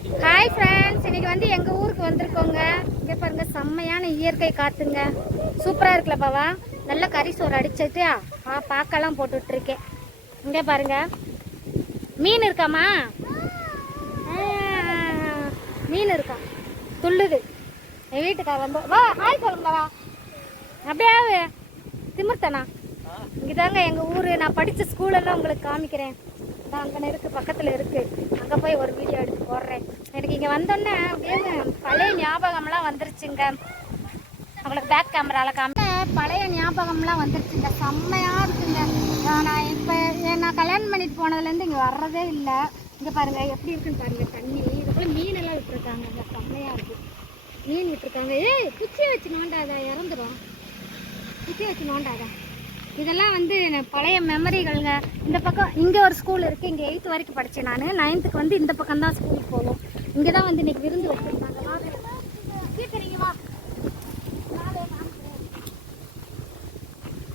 Hi friends இன்னைக்கு வந்து எங்கள் ஊருக்கு வந்திருக்கோங்க. இங்கே பாருங்க செம்மையான இயற்கை காத்துங்க. சூப்பராக இருக்குல்ல பாவா? நல்ல கறி சோறு அடிச்சிட்டு ஆ பாக்கெல்லாம் போட்டுட்ருக்கேன். இங்கே பாருங்க. மீன் இருக்காமா? மீன் இருக்கா? துள்ளுது. என் வீட்டுக்கா வந்து வா ஹாய் சொல்லுங்க வா. அப்படியே திமிர்த்தனா? இங்கதாங்க எங்கள் ஊர். நான் படித்த ஸ்கூலெல்லாம் உங்களுக்கு காமிக்கிறேன். அதான் அங்கே இருக்குது பக்கத்தில் இருக்குது அங்கே போய் ஒரு வீடியோ எடுத்து போடுறேன். எனக்கு இங்கே வந்தோடனே அப்படியே பழைய ஞாபகம்லாம் வந்துருச்சுங்க. அவங்களுக்கு பேக் கேமராவில் காமி பழைய ஞாபகம்லாம் வந்துருச்சுங்க. செம்மையாக இருக்குங்க. நான் இப்போ நான் கல்யாணம் பண்ணிட்டு போனதுலேருந்து இங்கே வர்றதே இல்லை. இங்கே பாருங்கள் எப்படி இருக்குன்னு பாருங்கள் தண்ணி இதுக்குள்ள மீனெல்லாம் விட்டுருக்காங்க. இங்கே செம்மையாக இருக்குது மீன் விட்டுருக்காங்க. ஏய் குச்சியை வச்சு நோண்டாதா இறந்துடும் குச்சியை வச்சு நோண்டாத. இதெல்லாம் வந்து பழைய மெமரிகள்ங்க இந்த பக்கம் இங்கே ஒரு ஸ்கூல் இருக்குது இங்கே எயித்து வரைக்கும் படித்தேன் நான். நைன்த்துக்கு வந்து இந்த பக்கம் தான் ஸ்கூலுக்கு போகணும் இங்கே தான் வந்து இன்றைக்கி விருந்து வச்சுருந்தாங்க. வா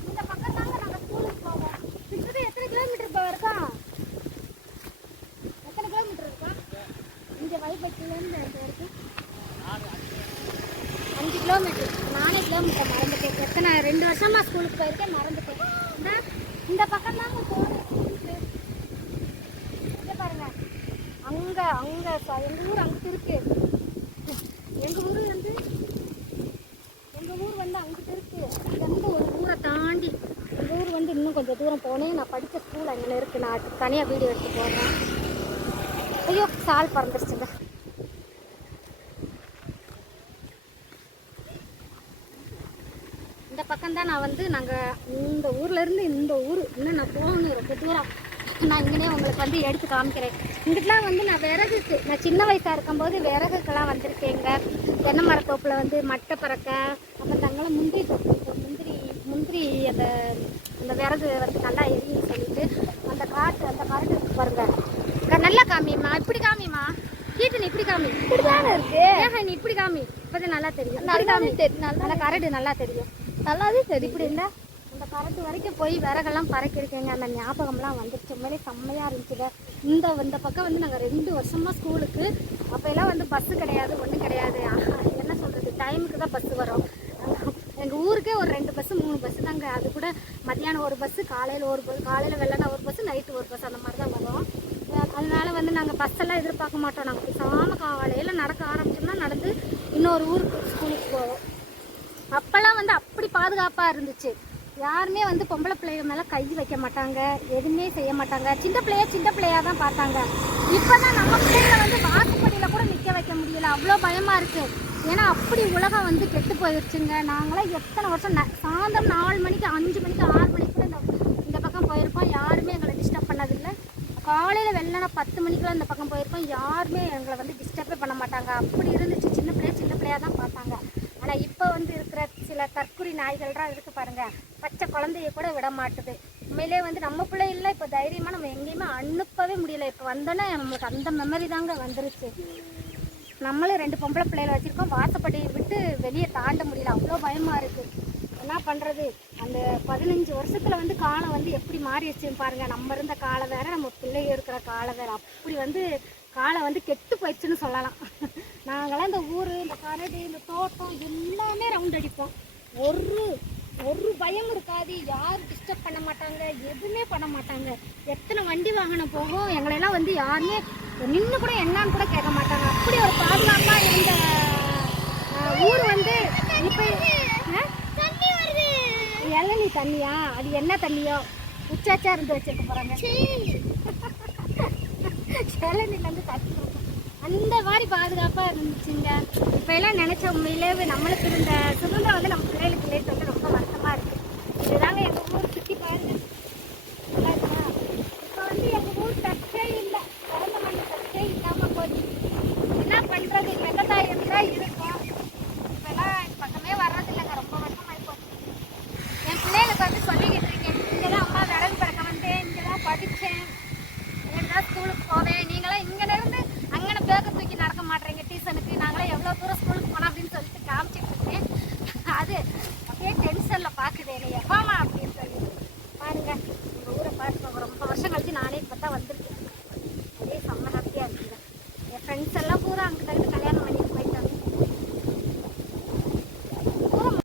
இந்த பக்கம் நாங்கள் ஸ்கூலுக்கு போவோம். எத்தனை கிலோமீட்டர் எத்தனை கிலோமீட்டர் வரைக்கும் அஞ்சு கிலோமீட்டர் நாலு கிலோமீட்டர் மறந்துட்டேன். எத்தனை ரெண்டு வருஷமா ஸ்கூலுக்கு போயிருக்கேன் மறந்துட்டேன். இந்த பக்கம் தாங்க போகிறேன் இங்க பாருங்க. அங்க அங்க எங்கள் எங்க ஊர் அங்கிட்டு இருக்கு. எங்க ஊர் வந்து எங்க ஊர் வந்து அங்கிட்டு இருக்கு. அங்க ஒரு ஊரை தாண்டி எங்க ஊர் வந்து இன்னும் கொஞ்சம் தூரம் போனேன். நான் படித்த ஸ்கூல் அங்கே இருக்கு. நான் தனியாக வீடியோ எடுத்து போடுறேன். ஐயோ சால் பறந்துருச்சுங்க. இந்த பக்கம் தான் நான் வந்து நாங்கள் இந்த ஊர்ல இருந்து இந்த ஊர் இன்னும் நான் போகணும் ரொம்ப தூரம். நான் இங்கனே உங்களுக்கு வந்து எடுத்து காமிக்கிறேன். இங்கிட்டலாம் வந்து நான் விறகுக்கு நான் சின்ன வயசாக இருக்கும்போது விறகுக்கெல்லாம் வந்திருக்கேங்க. தென்னை மரத்தோப்பில் வந்து மட்டை பறக்க அப்புறம் தங்களாம் முந்திரி. முந்திரி முந்திரி அந்த அந்த விறகு வந்து நல்லா எரியும் சொல்லிட்டு அந்த காட்டு அந்த கரடு இருக்கு பாருங்க நல்லா காமிம்மா இப்படி காமிம்மா கீட்டு இப்படி காமி. இப்படிதானே இருக்கு? ஏன் நீ இப்படி காமி. இப்போதான் நல்லா தெரியும். இப்படி காமி. நல்லா கரடு நல்லா தெரியும். நல்லாவே சரி. இப்படி இருந்தா அந்த கரண்ட் வரைக்கும் போய் விறகெல்லாம் பறக்கிருக்கேங்க. அந்த ஞாபகம்லாம் வந்துருச்சு. உண்மையிலே செம்மையாக இருந்துச்சுல இந்த இந்த பக்கம் வந்து நாங்கள் ரெண்டு வருஷமாக ஸ்கூலுக்கு. அப்போ எல்லாம் வந்து பஸ்ஸு கிடையாது ஒன்றும் கிடையாது. என்ன சொல்கிறது டைமுக்கு தான் பஸ்ஸு வரும். எங்கள் ஊருக்கே ஒரு ரெண்டு பஸ்ஸு மூணு பஸ்ஸு தாங்க. அது கூட மத்தியானம் ஒரு பஸ்ஸு காலையில் ஒரு பஸ் காலையில் வெள்ளனா ஒரு பஸ்ஸு நைட்டு ஒரு பஸ் அந்த மாதிரி தான் வரும். அதனால வந்து நாங்கள் பஸ்ஸெல்லாம் எதிர்பார்க்க மாட்டோம். நாங்கள் பேசாமல் காலையில் நடக்க ஆரம்பிச்சோம்னா நடந்து இன்னொரு ஊருக்கு ஸ்கூலுக்கு போவோம். அப்போல்லாம் வந்து அப் பாதுகாப்பாக இருந்துச்சு. யாருமே வந்து பொம்பளை பிள்ளைங்க மேலே கை வைக்க மாட்டாங்க எதுவுமே செய்ய மாட்டாங்க. சின்ன பிள்ளைய சின்ன பிள்ளையா தான் பார்த்தாங்க. இப்போ தான் நம்ம பிள்ளைங்களை வந்து வாக்குப்படியில் கூட நிற்க வைக்க முடியல. அவ்வளோ பயமாக இருக்குது ஏன்னா அப்படி உலகம் வந்து கெட்டு போயிடுச்சுங்க நாங்களாம் எத்தனை வருஷம் ந- சாயந்தரம் நாலு மணிக்கு அஞ்சு மணிக்கு ஆறு மணிக்கு கூட இந்த இந்த பக்கம் போயிருப்போம். யாருமே எங்களை டிஸ்டர்ப் பண்ணதில்லை. காலையில் வெள்ளனா பத்து மணிக்கெலாம் இந்த பக்கம் போயிருப்போம். யாருமே எங்களை வந்து டிஸ்டர்பே பண்ண மாட்டாங்க. அப்படி இருந்துச்சு. சின்ன பிள்ளையா சின்ன பிள்ளையாக தான் பார்த்தாங்க. ஆனால் இப்போ வந்து இருக்கிற சில தற்குறி நாய்கள்லாம் இருக்கு பாருங்க. பச்சை குழந்தைய கூட விட மாட்டுது உண்மையிலே வந்து நம்ம பிள்ளை இல்லை இப்போ தைரியமாக நம்ம எங்கேயுமே அனுப்பவே முடியல. இப்போ வந்தோன்னே நம்மளுக்கு அந்த மெமரி தாங்க வந்துருச்சு. நம்மளும் ரெண்டு பொம்பளை பிள்ளைகளை வச்சுருக்கோம். வாசப்படியை விட்டு வெளியே தாண்ட முடியல. அவ்வளோ பயமாக இருக்குது என்ன பண்ணுறது அந்த பதினஞ்சு வருஷத்தில் வந்து காலம் வந்து எப்படி மாறிடுச்சுன்னு பாருங்கள் நம்ம இருந்த காலம் வேறு நம்ம பிள்ளைங்க இருக்கிற காலம் வேற. அப்படி வந்து காலம் வந்து கெட்டு போயிடுச்சுன்னு சொல்லலாம். நாங்களாம் இந்த ஊர் இந்த கரடு இந்த தோட்டம் எல்லாமே ரவுண்ட் அடிப்போம். ஒரு ஒரு பயம் இருக்காது. யாரும் டிஸ்டர்ப் பண்ண மாட்டாங்க. எதுவுமே பண்ண மாட்டாங்க. எத்தனை வண்டி வாகனம் போகும்? எங்களையெல்லாம் வந்து யாருமே நின்று கூட என்னன்னு கூட கேட்க மாட்டாங்க. அப்படி ஒரு பாதுகாப்பாக இருந்த ஊர் வந்து இப்போ இளநீ தண்ணியா? அது என்ன தண்ணியோ? உச்சாச்சா இருந்து வச்சிருக்க போறாங்க. இளநீல இருந்து தண்ணி. அந்த மாதிரி பாதுகாப்பாக இருந்துச்சுங்க. இப்போ எல்லாம் நினச்ச உண்மையிலே நம்மளுக்கு இருந்த சுதந்திரம் வந்து நம்ம பிள்ளைகளுக்கு லேட் வந்து ரொம்ப